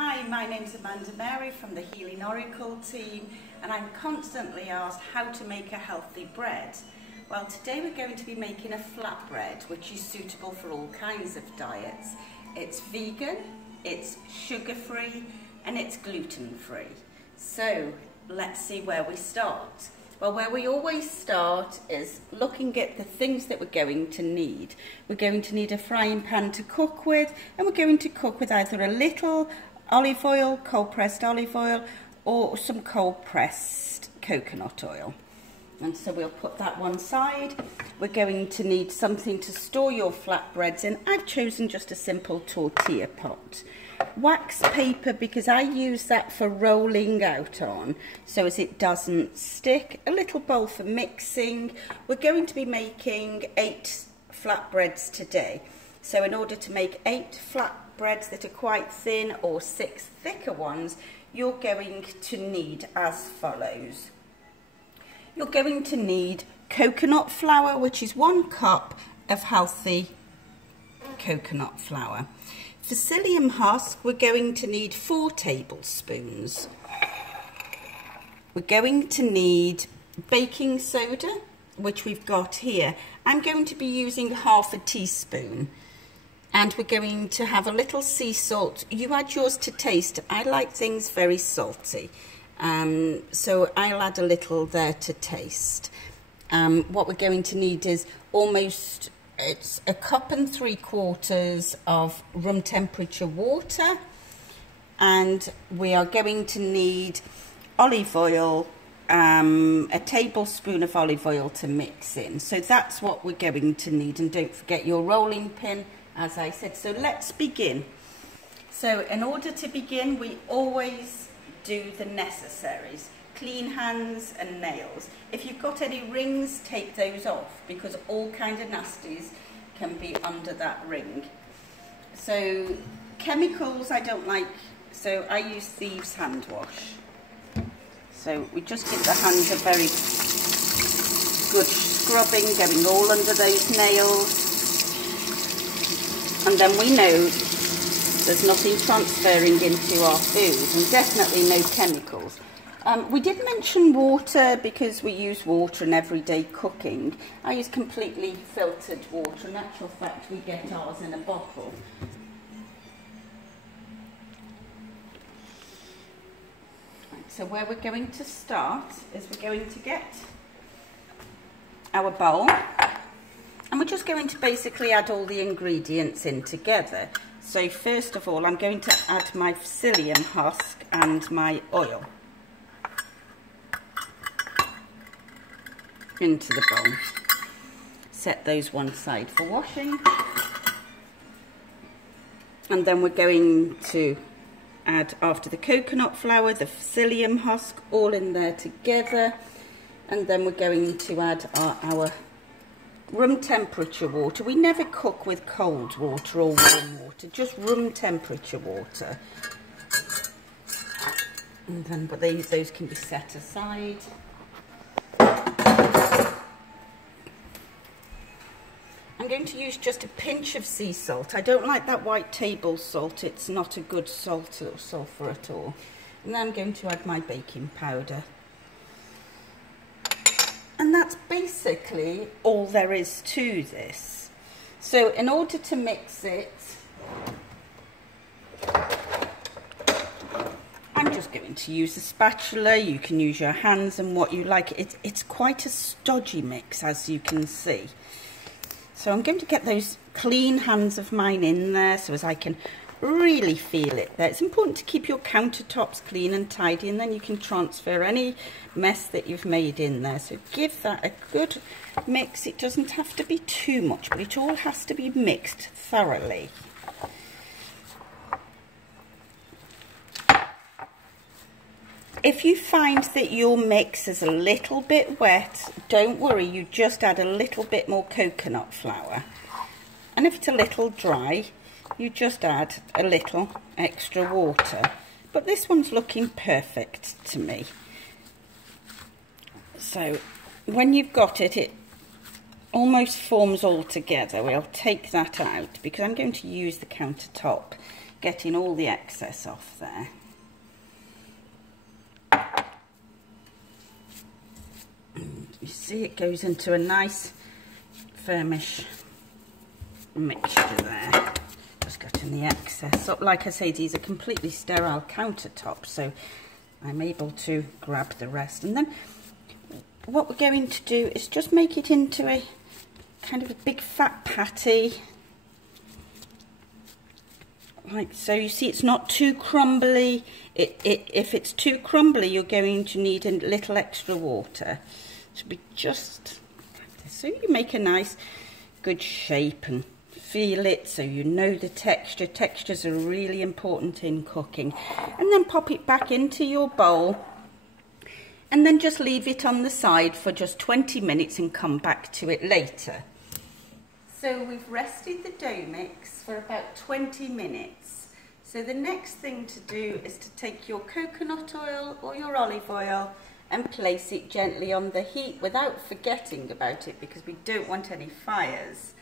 Hi, my name's Amanda Mary from the Healing Oracle team, and I'm constantly asked how to make a healthy bread. Well, today we're going to be making a flatbread, which is suitable for all kinds of diets. It's vegan, it's sugar-free, and it's gluten-free. So let's see where we start. Well, where we always start is looking at the things that we're going to need. We're going to need a frying pan to cook with, and we're going to cook with either a little olive oil, cold-pressed olive oil, or some cold-pressed coconut oil. And so we'll put that one side. We're going to need something to store your flatbreads in. I've chosen just a simple tortilla pot. Wax paper, because I use that for rolling out on, so as it doesn't stick. A little bowl for mixing. We're going to be making 8 flatbreads today. So in order to make 8 flatbreads that are quite thin, or 6 thicker ones, you're going to need as follows. You're going to need coconut flour, which is 1 cup of healthy coconut flour. For psyllium husk, we're going to need 4 tablespoons. We're going to need baking soda, which we've got here. I'm going to be using half a teaspoon. And we're going to have a little sea salt. You add yours to taste. I like things very salty. So I'll add a little there to taste. What we're going to need is it's 1 3/4 cups of room temperature water, and we are going to need olive oil, a tablespoon of olive oil to mix in. So that's what we're going to need, and don't forget your rolling pin, as I said. So let's begin. So in order to begin, we always do the necessaries. Clean hands and nails. If you've got any rings, take those off, because all kind of nasties can be under that ring. So chemicals I don't like, so I use Thieves hand wash. So we just give the hands a very good scrubbing, going all under those nails, and then we know there's nothing transferring into our food, and definitely no chemicals. We did mention water, because we use water in everyday cooking. I use completely filtered water. In actual fact, we get ours in a bottle. Right, so where we're going to start is we're going to get our bowl, and we're just going to basically add all the ingredients in together. So first of all, I'm going to add my psyllium husk and my oil into the bowl. Set those one side for washing, and then we're going to add, after the coconut flour, the psyllium husk, all in there together, and then we're going to add our room temperature water. We never cook with cold water or warm water, just room temperature water. And then, but those can be set aside. I'm going to use just a pinch of sea salt. I don't like that white table salt. It's not a good salt or sulphur at all. And then I'm going to add my baking powder. And that's basically all there is to this. So in order to mix it, I'm just going to use a spatula. You can use your hands and what you like. It's quite a stodgy mix, as you can see. So I'm going to get those clean hands of mine in there, so as I can really feel it there. It's important to keep your countertops clean and tidy, and then you can transfer any mess that you've made in there. So give that a good mix. It doesn't have to be too much, but it all has to be mixed thoroughly. If you find that your mix is a little bit wet, don't worry, you just add a little bit more coconut flour. And if it's a little dry, you just add a little extra water. But this one's looking perfect to me. So when you've got it, it almost forms all together. We'll take that out because I'm going to use the countertop getting all the excess off there. You see it goes into a nice firmish mixture there. Just getting the excess. So, like I say, these are completely sterile countertops, so I'm able to grab the rest. And then what we're going to do is just make it into a kind of a big fat patty. Like so. You see it's not too crumbly. If it's too crumbly, you're going to need a little extra water. So be just like this. So you make a nice good shape and feel it so you know the texture. Textures are really important in cooking. And then pop it back into your bowl and then just leave it on the side for just 20 minutes and come back to it later. So we've rested the dough mix for about 20 minutes. So the next thing to do is to take your coconut oil or your olive oil and place it gently on the heat without forgetting about it, because we don't want any fires.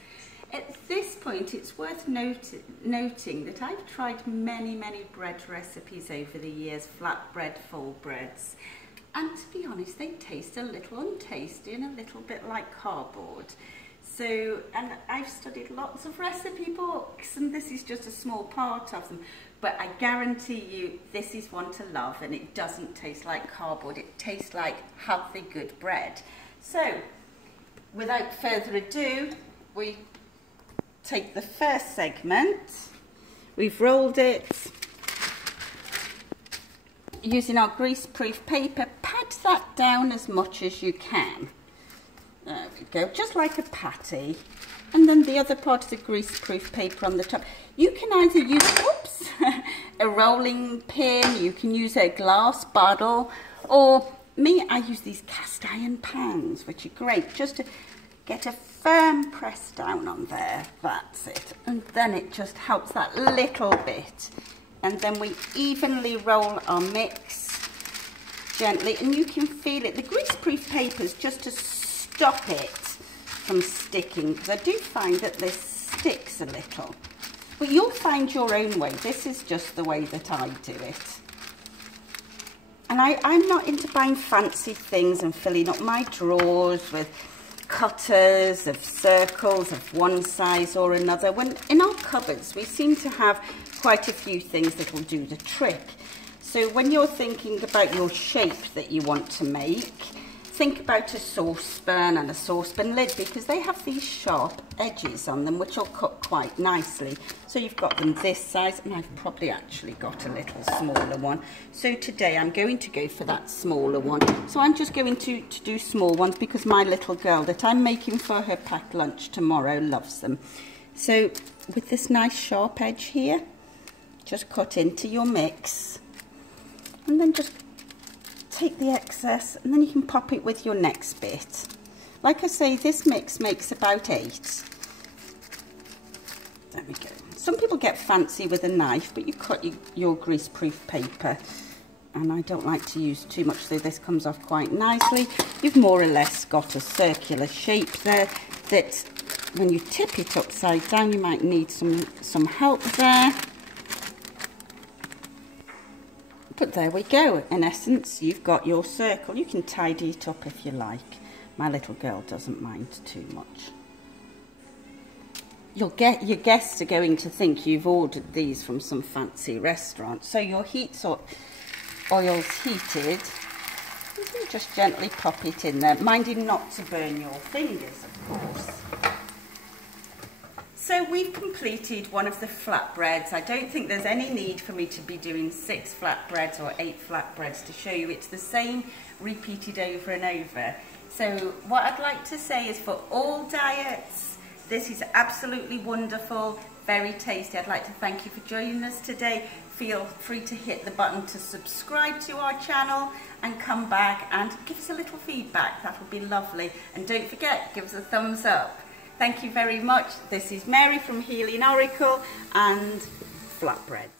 At this point, it's worth noting that I've tried many bread recipes over the years, flatbread, full breads, and to be honest, they taste a little untasty and a little bit like cardboard. So, and I've studied lots of recipe books, and this is just a small part of them, but I guarantee you this is one to love, and it doesn't taste like cardboard. It tastes like healthy, good bread. So, without further ado, we take the first segment. We've rolled it using our grease-proof paper. Pat that down as much as you can. There we go, just like a patty. And then the other part of the grease-proof paper on the top. You can either use, oops, a rolling pin, you can use a glass bottle, or me, I use these cast iron pans, which are great, just to get a firm press down on there. That's it. And then it just helps that little bit. And then we evenly roll our mix gently, and you can feel it. The greaseproof paper is just to stop it from sticking, because I do find that this sticks a little. But you'll find your own way. This is just the way that I do it. And I'm not into buying fancy things and filling up my drawers with cutters of circles of one size or another, when in our cupboards we seem to have quite a few things that will do the trick. So when you're thinking about your shape that you want to make, think about a saucepan and a saucepan lid, because they have these sharp edges on them which will cut quite nicely. So you've got them this size, and I've probably actually got a little smaller one. So today I'm going to go for that smaller one. So I'm just going to do small ones, because my little girl that I'm making for her packed lunch tomorrow loves them. So with this nice sharp edge here, just cut into your mix, and then just take the excess, and then you can pop it with your next bit. Like I say, this mix makes about 8. There we go. Some people get fancy with a knife, but you cut your greaseproof paper, and I don't like to use too much, so this comes off quite nicely. You've more or less got a circular shape there that when you tip it upside down, you might need some help there. But there we go. In essence, you've got your circle. You can tidy it up if you like. My little girl doesn't mind too much. Your guests are going to think you've ordered these from some fancy restaurant. So your oil's heated. You can just gently pop it in there, minding not to burn your fingers, of course. So we've completed one of the flatbreads. I don't think there's any need for me to be doing 6 flatbreads or 8 flatbreads to show you. It's the same repeated over and over. So what I'd like to say is, for all diets, this is absolutely wonderful, very tasty. I'd like to thank you for joining us today. Feel free to hit the button to subscribe to our channel and come back and give us a little feedback. That would be lovely. And don't forget, give us a thumbs up. Thank you very much. This is Mary from Healing Oracle and Flatbread.